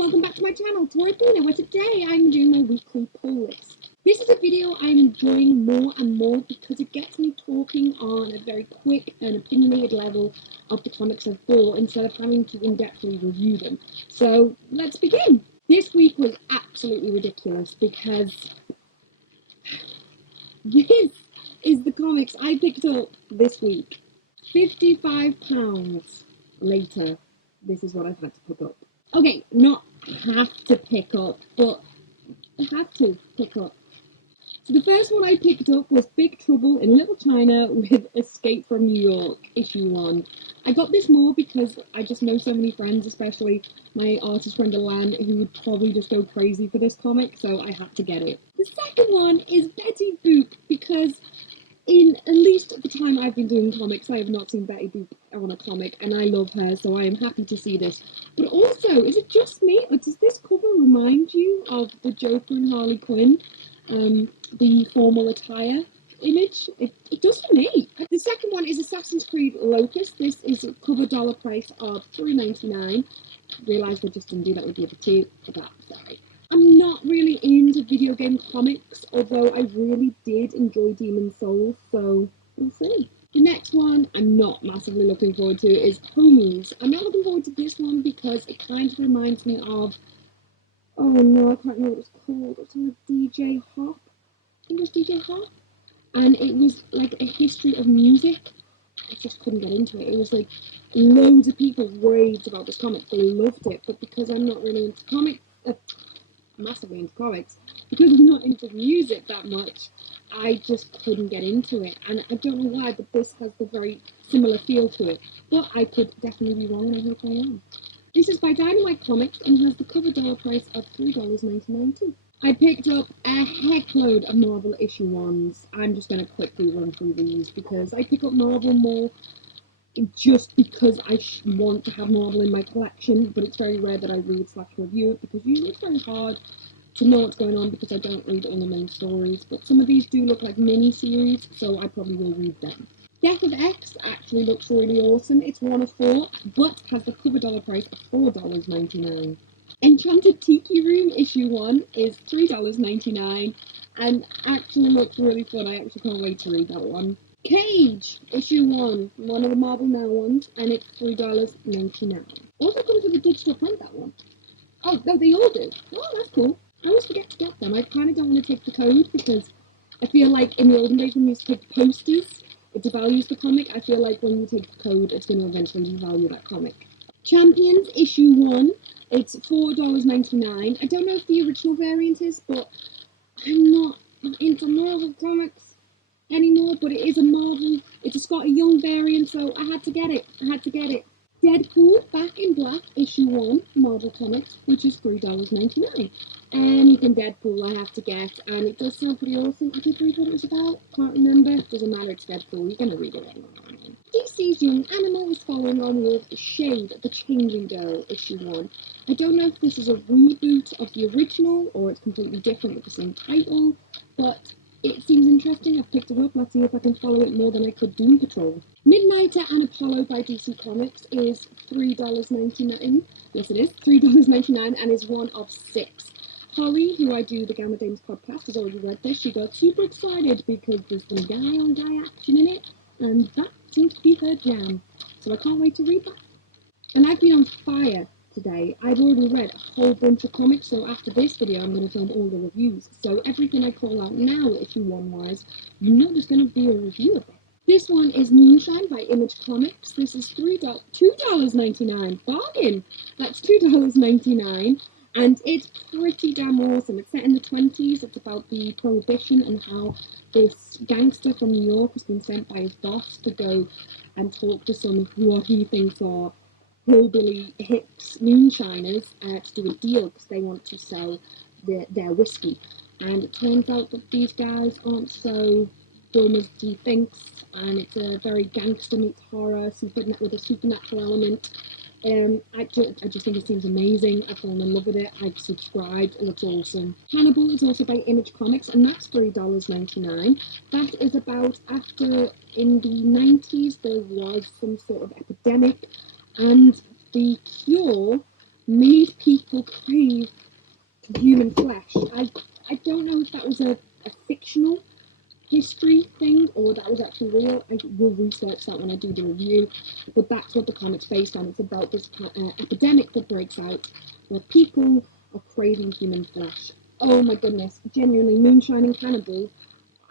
welcome back to my channel, TorAthena, where today I'm doing my weekly pull list. This is a video I'm enjoying more and more because it gets me talking on a very quick and opinionated level of the comics I've bought instead of having to in-depthly review them. So let's begin. This week was absolutely ridiculous because this is the comics I picked up this week. £55 later, this is what I've had to pick up. Okay, not have to pick up, but I had to pick up. So the first one I picked up was Big Trouble in Little China with Escape from New York, issue 1. I got this more because I just know so many friends, especially my artist friend Alan, who would probably just go crazy for this comic, so I had to get it. The second one is Betty Boop because in at least the time I've been doing comics, I have not seen Betty Boop on a comic, and I love her, so I am happy to see this. But also, is it just me, or does this cover remind you of the Joker and Harley Quinn, the formal attire image? It does for me. The second one is Assassin's Creed Locust. This is a cover dollar price of $3.99. Realised I just didn't do that with the other two, but sorry. I'm not really into video game comics, although I really did enjoy Demon's Souls, so we'll see. The next one I'm not massively looking forward to is Homies. I'm not looking forward to this one because it kind of reminds me of, oh no, I can't remember what it's called. It's on DJ Hop. I think it was DJ Hop. And it was like a history of music. I just couldn't get into it. It was like loads of people raved about this comic. They loved it, but because I'm not really into comics, massively into comics, because I'm not into music that much, I just couldn't get into it, and I don't know why, but this has the very similar feel to it, but I could definitely be wrong, and I hope I am. This is by Dynamite Comics and has the cover dollar price of $3.99 too. I picked up a heckload of Marvel issue 1s. I'm just going to quickly run through these because I pick up Marvel more just because I want to have Marvel in my collection, but it's very rare that I read/review it because usually it's very hard to know what's going on because I don't read all the main stories, but some of these do look like mini-series, so I probably will read them. Death of X actually looks really awesome. It's 1 of 4, but has the cover dollar price of $4.99. Enchanted Tiki Room issue 1 is $3.99 and actually looks really fun. I actually can't wait to read that one. Cage, issue 1, one of the Marvel Now ones, and it's $3.99. Also comes with a digital print, that one. Oh, no, they all do. Oh, that's cool. I always forget to get them. I kind of don't want to take the code because I feel like in the olden days when you used to take posters, it devalues the comic. I feel like when you take the code, it's going to eventually devalue that comic. Champions, issue 1, it's $4.99. I don't know if the original variant is, but I'm not into Marvel comics anymore, but it is a Marvel, it's a Scott Young variant, so I had to get it. Deadpool Back in Black issue 1, Marvel Comics, which is $3.99. Anything Deadpool I have to get, and it does sound pretty awesome. I did read what it was about, can't remember. Doesn't matter, it's Deadpool, you're gonna read it anyway. DC's Young Animal is following on with Shade, the Changing Girl, issue 1. I don't know if this is a reboot of the original, or it's completely different with the same title, but it seems interesting. I've picked it up. Let's see if I can follow it more than I could Doom Patrol. Midnighter and Apollo by DC Comics is $3.99. Yes, it is. $3.99 and is 1 of 6. Holly, who I do the Gamma Dames podcast, has already read this. She got super excited because there's some guy-on-guy action in it, and that seems to be her jam. So I can't wait to read that. And I've been on fire today. I've already read a whole bunch of comics, so after this video I'm going to film all the reviews. So everything I call out now, issue 1-wise, you know there's going to be a review of it. This one is Moonshine by Image Comics. This is $2.99. Bargain! That's $2.99. And it's pretty damn awesome. It's set in the 20s. It's about the Prohibition and how this gangster from New York has been sent by his boss to go and talk to some what he thinks are hillbilly hips moonshiners to do a deal because they want to sell their whiskey. And it turns out that these guys aren't so dumb as he thinks, and it's a very gangster meets horror with a supernatural element. I just think it seems amazing. I've fallen in love with it. I've subscribed. It looks awesome. Hannibal is also by Image Comics, and that's $3.99. That is about after, in the 90s, there was some sort of epidemic, and the cure made people crave human flesh. I don't know if that was a fictional history thing or that was actually real. I will research that when I do the review, but that's what the comic's based on. It's about this epidemic that breaks out where people are craving human flesh. Oh my goodness, genuinely, Moonshine and Cannibal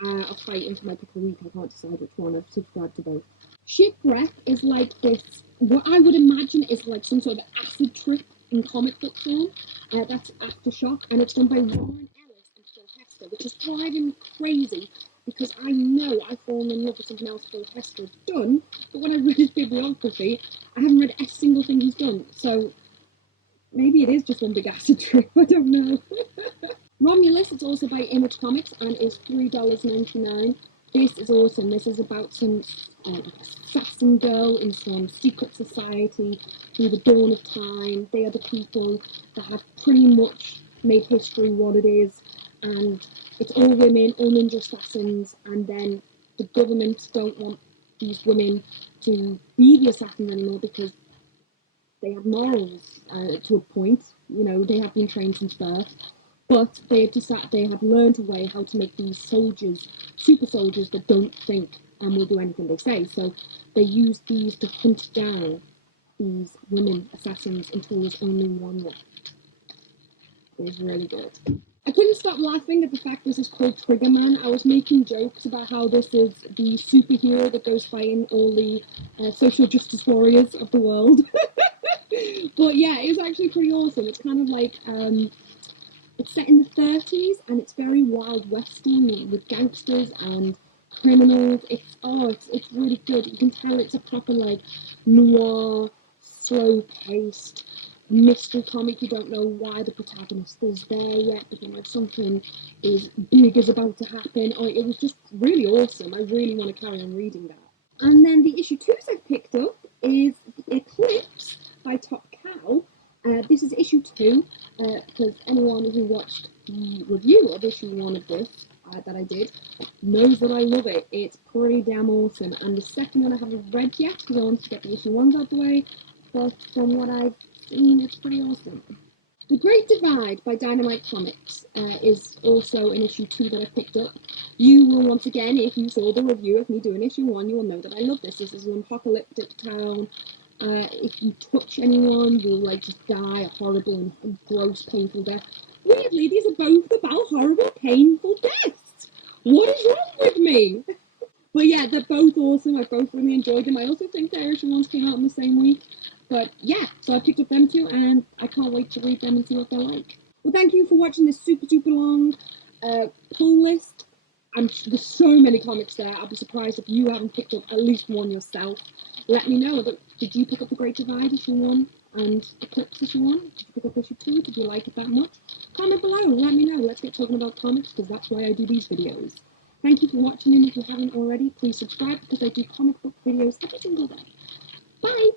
are fighting for my pick of the week. I can't decide which one. I've subscribed to both. Shipwreck is like this, what I would imagine is like some sort of acid trip in comic book form. That's Aftershock, and it's done by Warren Ellis and Phil Hester, which is driving me crazy because I know I've fallen in love with something else Phil Hester has done, but when I read his bibliography, I haven't read a single thing he's done. So maybe it is just one big acid trip. I don't know. Romulus is also by Image Comics and is $3.99. This is awesome. This is about some assassin girl in some secret society through the dawn of time. They are the people that have pretty much made history what it is, and it's all women, all ninja assassins, and then the government don't want these women to be the assassins anymore because they have morals to a point. You know, they have been trained since birth, but they have learned a way how to make these soldiers, super soldiers that don't think and will do anything they say. So they use these to hunt down these women assassins until there's only one left. It was really good. I couldn't stop laughing at the fact this is called Trigger Man. I was making jokes about how this is the superhero that goes fighting all the social justice warriors of the world. But yeah, it was actually pretty awesome. It's kind of like it's set in the 30s and it's very Wild Westy with gangsters and criminals. It's really good. You can tell it's a proper like noir, slow paced mystery comic. You don't know why the protagonist is there yet, but you know something is big is about to happen. It was just really awesome. I really want to carry on reading that. And then the issue 2s I've picked up is Eclipse by Top Cow. This is issue 2, because anyone who watched the review of issue 1 of this that I did knows that I love it. It's pretty damn awesome. And the second one I haven't read yet because I wanted to get the issue 1s out the way, but from what I've seen, it's pretty awesome. The Great Divide by Dynamite Comics is also an issue 2 that I picked up. You will, once again, if you saw the review of me doing issue 1, you will know that I love this. This is an apocalyptic town. If you touch anyone, you'll like just die a horrible and gross, painful death. Weirdly, these are both about horrible, painful deaths. What is wrong with me? But yeah, they're both awesome. I both really enjoyed them. I also think the Irish ones came out in the same week. But yeah, so I picked up them too, and I can't wait to read them and see what they're like. Well, thank you for watching this super, super long pull list. There's so many comics there. I'll be surprised if you haven't picked up at least one yourself. Let me know. Did you pick up The Great Divide issue 1 and Eclipse issue 1? Did you pick up issue 2? Did you like it that much? Comment below. Let me know. Let's get talking about comics because that's why I do these videos. Thank you for watching, and if you haven't already, please subscribe because I do comic book videos every single day. Bye!